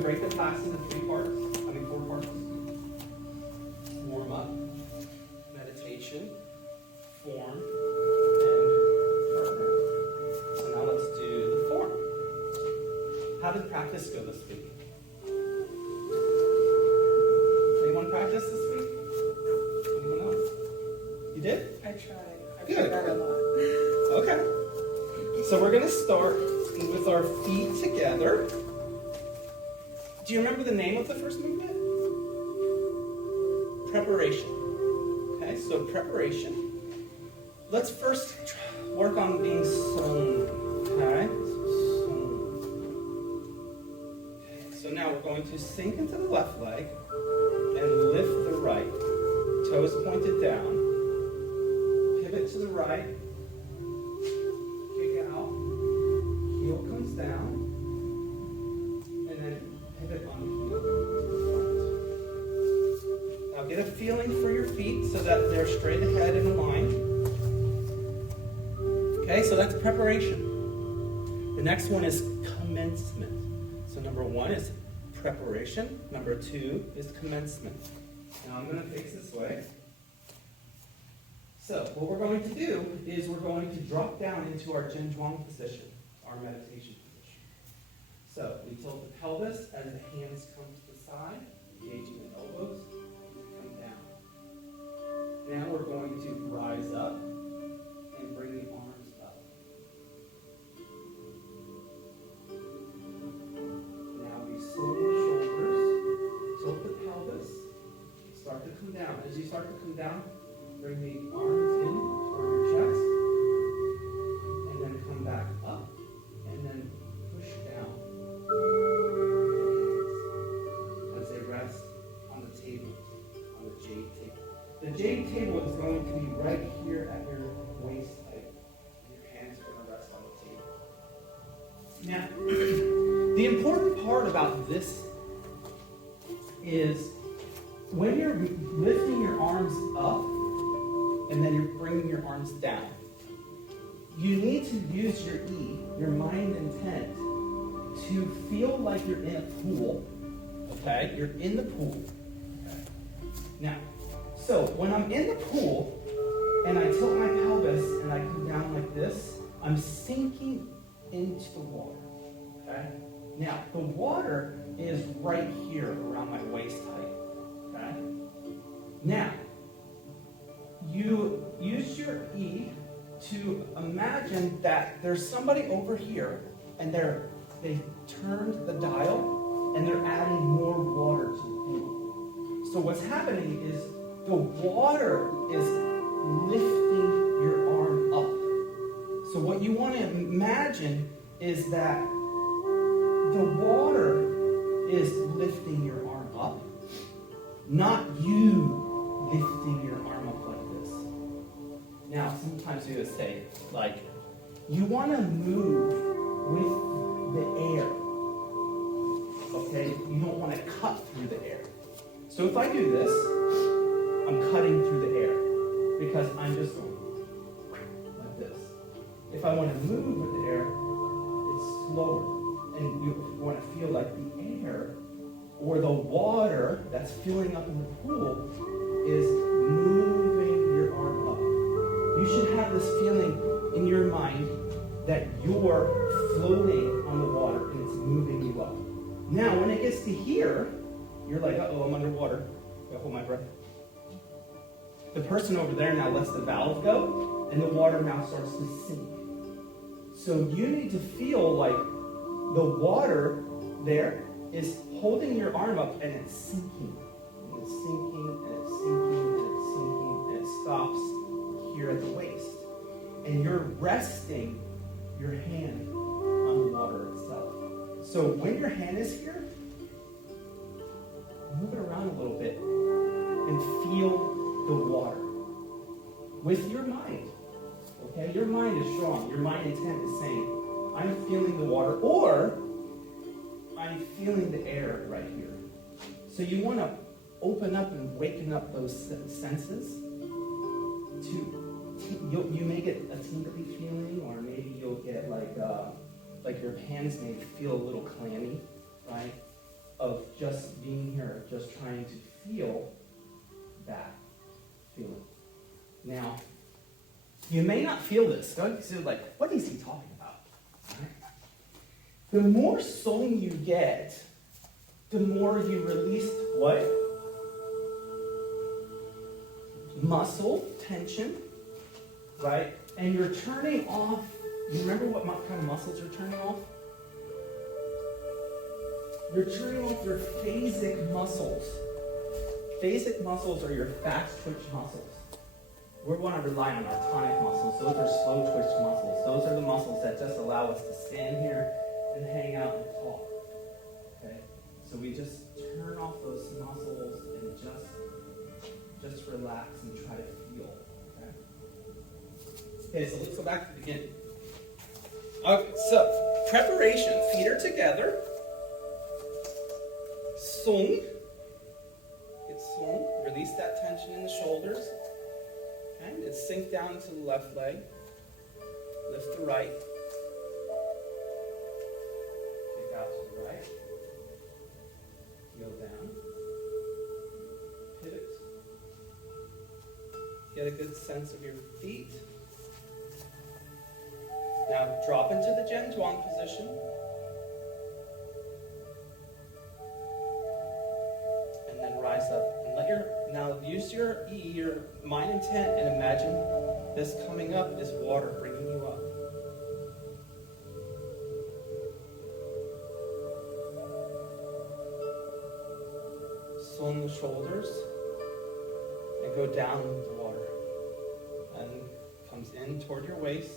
we break the class into 4 parts. Warm up, meditation, form, and partner. So now let's do the form. How did practice go this week? Anyone practice this week? Anyone else? You did? I tried. I Good. forgot a lot. Okay. So we're going to start with our feet together. Do you remember the name of the first movement? Preparation. Okay, so preparation. Let's first work on being sewn. Okay? So now we're going to sink into the left leg and lift the right. Toes pointed down. Pivot to the right. Kick out. Heel comes down. And then pivot on the heel. Now get a feeling for your feet so that they're straight ahead and aligned. Okay, so that's preparation. The next one is commencement. So number 1 is preparation. Number 2 is commencement. Now I'm going to face this way. So what we're going to do is we're going to drop down into our Jin Zhuang position, our meditation position. So we tilt the pelvis as the hands come to the side, engaging the elbows, come down. Now we're going to rise up and bring the arms up. Now we slow the shoulders, tilt the pelvis, start to come down. As you start to come down, bring the arms in toward your chest, and then come back up, and then push down as they rest on the table, on the jade table. The jade table is going to be right here at your waist height, and your hands are going to rest on the table. Now, the important part about this is when you're lifting your arms up, and then you're bringing your arms down, you need to use your E, your mind intent, to feel like you're in a pool, okay? You're in the pool. Okay. Now, so when I'm in the pool, and I tilt my pelvis, and I come down like this, I'm sinking into the water, okay? Now, the water is right here around my waist height, okay? Now, you use your E to imagine that there's somebody over here, and they turned the dial, and they're adding more water to the pool. So what's happening is the water is lifting your arm up. So what you want to imagine is that the water is lifting your arm up, not you lifting your arm up like this. Now, sometimes we would say, like, you want to move with the air. Okay? You don't want to cut through the air. So if I do this, I'm cutting through the air because I'm just going like this. If I want to move with the air, it's slower. And you want to feel like the air or the water that's filling up in the pool is moving your arm up. You should have this feeling in your mind that you're floating on the water and it's moving you up. Now, when it gets to here, you're like, uh-oh, I'm underwater. I hold my breath. The person over there now lets the valve go, and the water now starts to sink. So you need to feel like the water there is holding your arm up, and it's sinking. And it's sinking, and it's sinking, and it's sinking, and it stops here at the waist. And you're resting your hand on the water itself. So when your hand is here, move it around a little bit and feel the water with your mind. Okay, your mind is strong. Your mind intent is saying, I'm feeling the water, or I'm feeling the air right here. So you want to open up and waken up those senses. You may get a tingly feeling, or maybe you'll get like your hands may feel a little clammy, right? of just being here, just trying to feel that feeling. Now, you may not feel this. Don't you like, what is he talking about? Right? The more Song you get, the more you release what? Muscle tension, right? And you're turning off, you remember what kind of muscles you're turning off? You're turning off your phasic muscles. Phasic muscles are your fast twitch muscles. We want to rely on our tonic muscles. Those are slow twitch muscles. Those are the muscles that just allow us to stand here and hang out and talk. Okay? So we just turn off those muscles and just relax and try to feel. Okay, so let's go back to the beginning. Okay, so preparation. Feet are together. Song. Get Song. Release that tension in the shoulders. Okay, and sink down to the left leg. Lift the right. Kick out to the right. Heel down. Pivot. Get a good sense of your feet. Now drop into the Jen Zhuang position. And then rise up. And now use your mind intent, and imagine this coming up is water bringing you up. Swing the shoulders and go down with the water. And comes in toward your waist.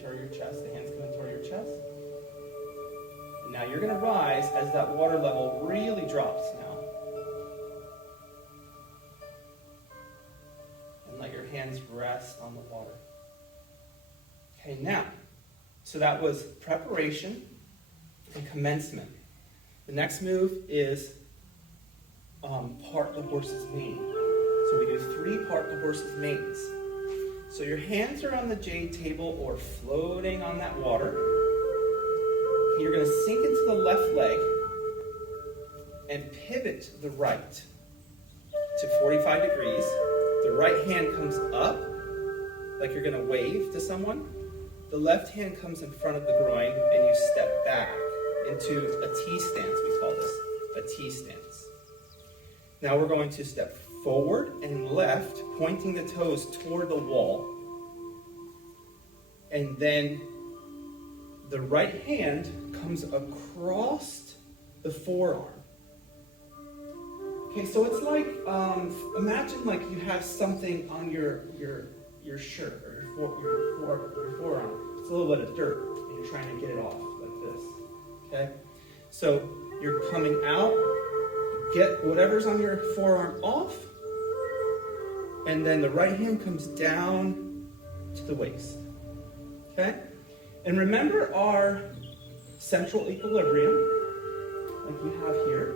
Toward your chest. The hands come in toward your chest. And now you're going to rise as that water level really drops now. And let your hands rest on the water. Okay, now, so that was preparation and commencement. The next move is part the horse's mane. So we do 3 part the horse's manes. So your hands are on the jade table or floating on that water. You're going to sink into the left leg and pivot to the right to 45 degrees. The right hand comes up like you're going to wave to someone. The left hand comes in front of the groin and you step back into a T stance, we call this, a T stance. Now we're going to step forward and left, pointing the toes toward the wall. And then the right hand comes across the forearm. Okay, so it's like, imagine like you have something on your shirt or your forearm. It's a little bit of dirt, and you're trying to get it off like this. Okay, so you're coming out, get whatever's on your forearm off, and then the right hand comes down to the waist. Okay? And remember our central equilibrium, like you have here.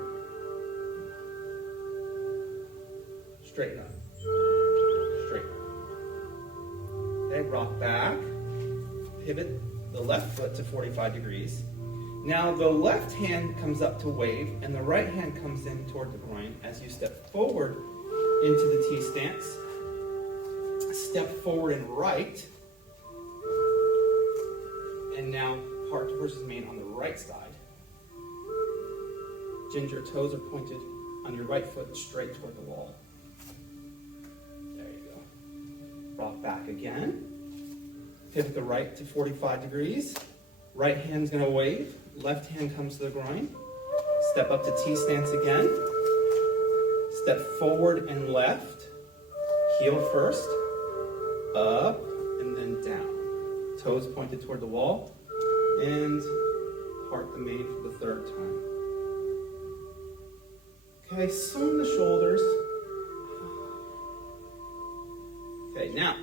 Straighten up. Straighten. Okay, rock back. Pivot the left foot to 45 degrees. Now the left hand comes up to wave, and the right hand comes in toward the groin as you step forward into the T stance. Step forward and right. And now part the horse's mane on the right side. Ginger toes are pointed on your right foot straight toward the wall. There you go. Rock back again. Pivot the right to 45 degrees. Right hand's going to wave. Left hand comes to the groin. Step up to T stance again. Step forward and left. Heel first. Up and then down. Toes pointed toward the wall. And part the mane for the 3rd time. Okay, swing the shoulders. Okay, now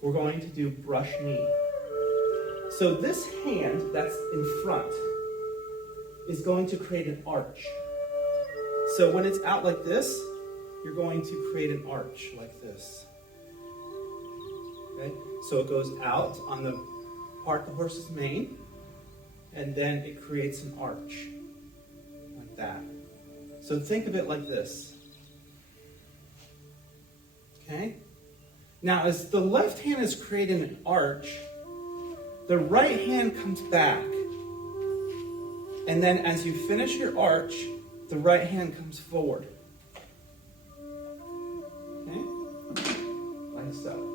we're going to do brush knee. So this hand that's in front is going to create an arch. So when it's out like this, you're going to create an arch like this. Okay? So it goes out on the part the horse's mane, and then it creates an arch like that. So think of it like this. Okay? Now, as the left hand is creating an arch, the right hand comes back. And then as you finish your arch, the right hand comes forward. Okay? Like so.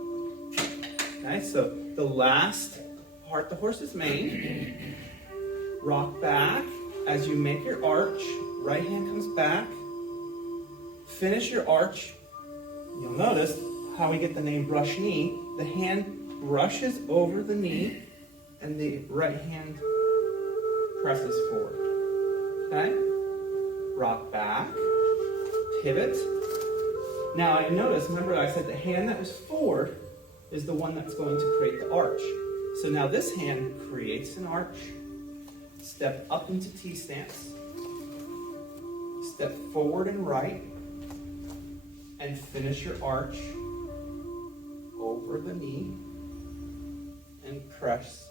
Okay, so the last part, the horse's mane. Rock back. As you make your arch, right hand comes back. Finish your arch. You'll notice how we get the name brush knee. The hand brushes over the knee, and the right hand presses forward. Okay? Rock back. Pivot. Now I notice, remember I said the hand that was forward is the one that's going to create the arch. So now this hand creates an arch. Step up into T stance. Step forward and right. And finish your arch over the knee. And press